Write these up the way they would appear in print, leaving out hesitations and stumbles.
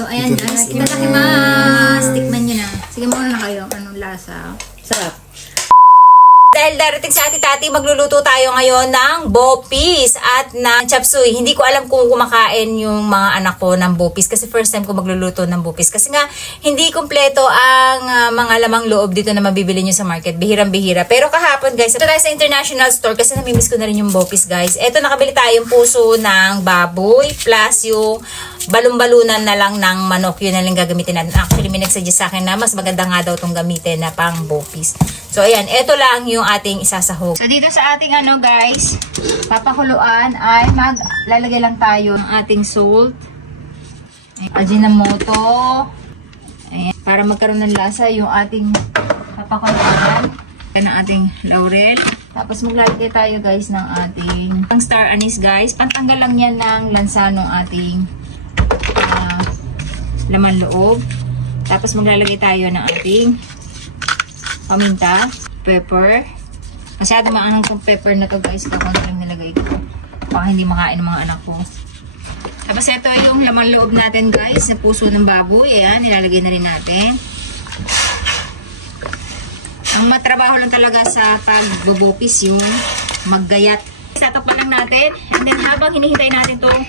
So, ayan guys. Itadakimasu. Tikman nyo na. Sige muna na kayo. Anong lasa? Sarap. Dahil darating sa Ate Tati, magluluto tayo ngayon ng bopis at ng chop suey. Hindi ko alam kung kumakain yung mga anak ko ng bopis kasi first time ko magluluto ng bopis. Kasi nga, hindi kompleto ang mga lamang loob dito na mabibili nyo sa market. Bihirang-bihira. Pero kahapon guys, ito tayo sa international store kasi namimiss ko na rin yung bopis guys. Ito, nakabili tayong puso ng baboy plus yung balon-balunan na lang ng manok. Yun na lang gagamitin natin. Actually, may nagsuggest sa akin na mas maganda nga daw itong gamitin na pang bopis. So, ayan. Ito lang yung ating isasahog. So, dito sa ating guys, papakuluan ay maglalagay lang tayo ng ating salt. Ajinomoto. Ayan. Para magkaroon ng lasa yung ating papakuluan. Ayan ang ating laurel. Tapos, maglalagay tayo guys ng ating star anise guys. Pantanggal lang yan ng lansa ng ating laman loob. Tapos, maglalagay tayo ng ating paminta, pepper. Masyado maanghang tong pepper na to guys. Kakunti lang nilagay ko. Baka hindi makain ng mga anak ko. Tapos ito yung laman loob natin guys. Na puso ng baboy. Ayan, nilalagay na rin natin. Ang matrabaho lang talaga sa pagbobopis yung maggayat. Tatakpan lang natin. And then habang hinihintay natin itong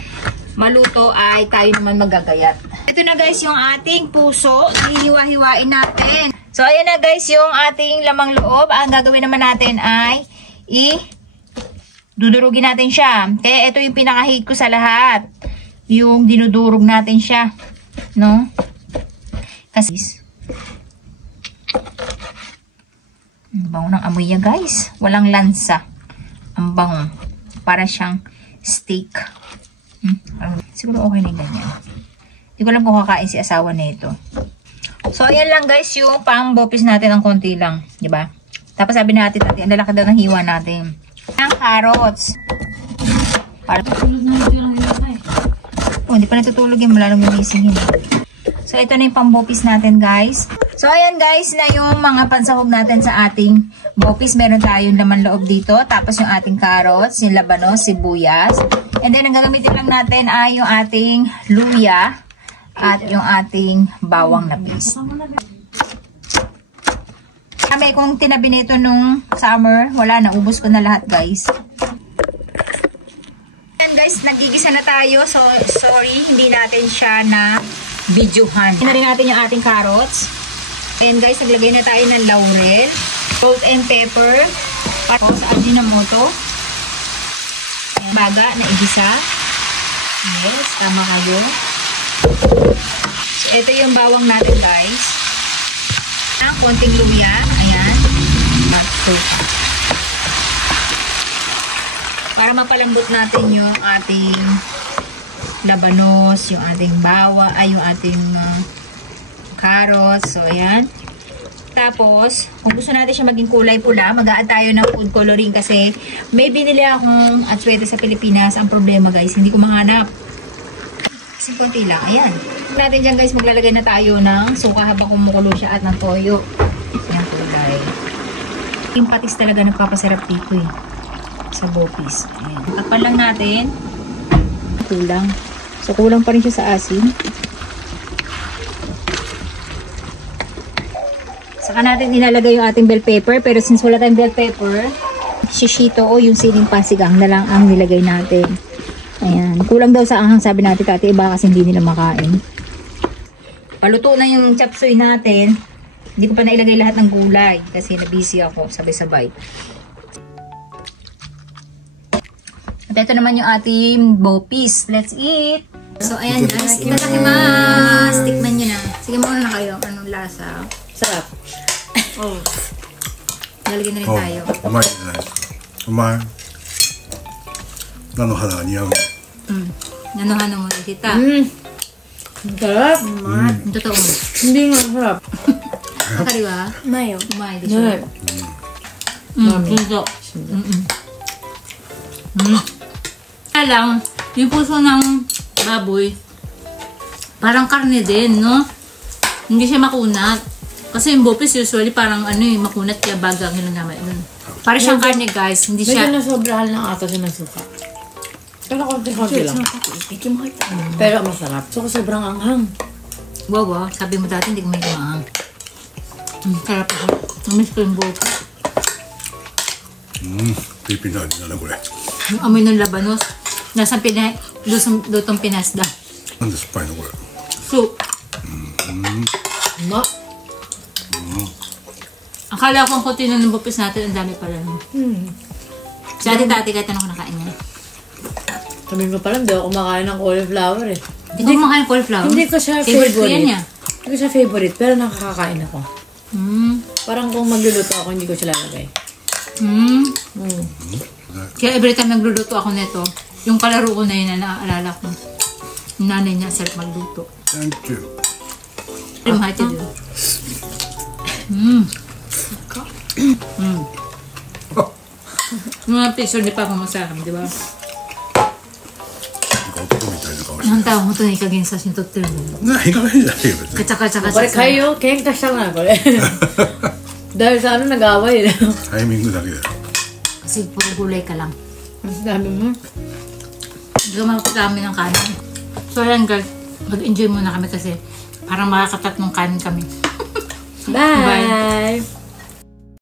maluto ay tayo naman maggagayat. Ito na guys yung ating puso. Hihiwa-hiwain natin. So, ayan na guys yung ating lamang loob. Ang gagawin naman natin ay dudurugin natin siya. Kaya ito yung pinaka-hate ko sa lahat. Yung dinudurog natin siya. No? Kasi, ang bango ng amoy niya guys. Walang lansa. Ang bango. Para siyang steak. Siguro okay na yung ganyan. Hindi ko alam kung kakain si asawa na ito. So, ayan lang guys, yung pang-bopis natin ang konti lang. Diba? Tapos sabi natin, ang lalaki daw ng hiwa natin. Ang carrots. Para hindi pa natutulog yung malalong gumising. So, ito na yung pang-bopis natin guys. So, ayan guys, na yung mga pansahog natin sa ating bopis. Meron tayong laman loob dito. Tapos yung ating carrots, yung labanos, sibuyas. And then, ang gagamitin lang natin ay yung ating luya. At yung ating bawang na paste. Kami, kung tinabi nito nung summer, wala na, ubos ko na lahat guys. Ayan guys, nagigisa na tayo. So, sorry, hindi natin siya na videohan. Ina rin natin yung ating carrots. Ayan guys, naglagay na tayo ng laurel, salt and pepper, tapos ajinomoto. Ayan, baga na igisa. Yes, tama kayo. So, ito yung bawang natin guys. Ang konting luya. Ayan. Para mapalambot natin yung ating labanos, yung ating yung ating carrots. So, ayan. Tapos, kung gusto natin siya maging kulay pula, mag-a-add tayo ng food coloring kasi may binili akong atswete sa Pilipinas. Ang problema guys, hindi ko mahanap. Kasi konti lang. Ayan. Natin dyan guys, maglalagay na tayo ng suka habang kumukulo siya at ng toyo. Ayan, kulay. Yung patis talaga nagpapasarap dito eh. Sa bopis. Ayan. Takpan lang natin. Kulang. So, kulang pa rin siya sa asin. Saka natin inalagay yung ating bell pepper. Pero since wala tayong bell pepper, shishito o yung siling pasigang na lang ang nilagay natin. Ayan. Kulang daw sa anghang, sabi natin Tati. Iba kasi hindi nila makain. Paluto na yung chop suey natin. Hindi ko pa nailagay lahat ng gulay. Kasi na-busy ako. Sabay-sabay. At ito naman yung ating bopis. Let's eat! So, ayan guys. Itadakimasu. Tikman nyo na. Sige muna na kayo. Anong lasa? Sarap. Oh. Lalagyan na rin tayo. Umay na. Umay. Nanohana niya. Nanohana mo na kita. Sarap. Totoo. Hindi nga sarap. Kariwa? Mayo. Umay. Di siya. Puso. Kaya lang, yung puso ng baboy, parang karne din, no? Hindi siya makunat. Kasi yung bopis usually parang makunat kaya baga ang ginagamit nun. Para siyang karne guys, hindi siya... Medyo nasobrahan lang ata siya ng suka. Pero konti-konti lang. Pero masarap. So, sobrang anghang. Wow, sabi mo dati hindi ko may kumaang. Sarap ako. Namiss ko yung buhok. Pipinaan na lang ko eh. Yung amoy ng labanos. Nasa lutong pinasda. Ano sa paano ko eh. So, Ma. akala ko ang konti na ng bupis natin, ang dami pala. Si ate dati kahit anong nakain niya. Sabihin ko pala, hindi ako kumakain ng cauliflower eh. Hindi ko kumakain cauliflower. Hindi ko siya Favorite ko yan favorite. niya. Hindi ko siya favorite, pero nakakakain ako. Hmm. Parang kung magluluto ako, hindi ko siya lalagay. Hmm. Mm. Kaya every time nagluluto ako nito, yung kalaro ko na yun na naaalala ko. Yung nanay niya sarap magluto. Thank you. Yung hati din. Yung mga piso di pa pumasakam, di ba? Ikaw ko kumitay na kawas. Ang tao mo ito na ikagin sa sintotir mo. Ikaw hindi na yun. Katsaka-tsaka Pare kayo, kayang kasya nga ko eh. Dahil sa ano, nag-away eh. Timing ko na kaya. Kasi puro gulay ka lang. Ang sabi mo? Gumawa kami ng kanin. So ayan guys, mag-enjoy muna kami kasi parang makakatatlong kanin kami. Bye!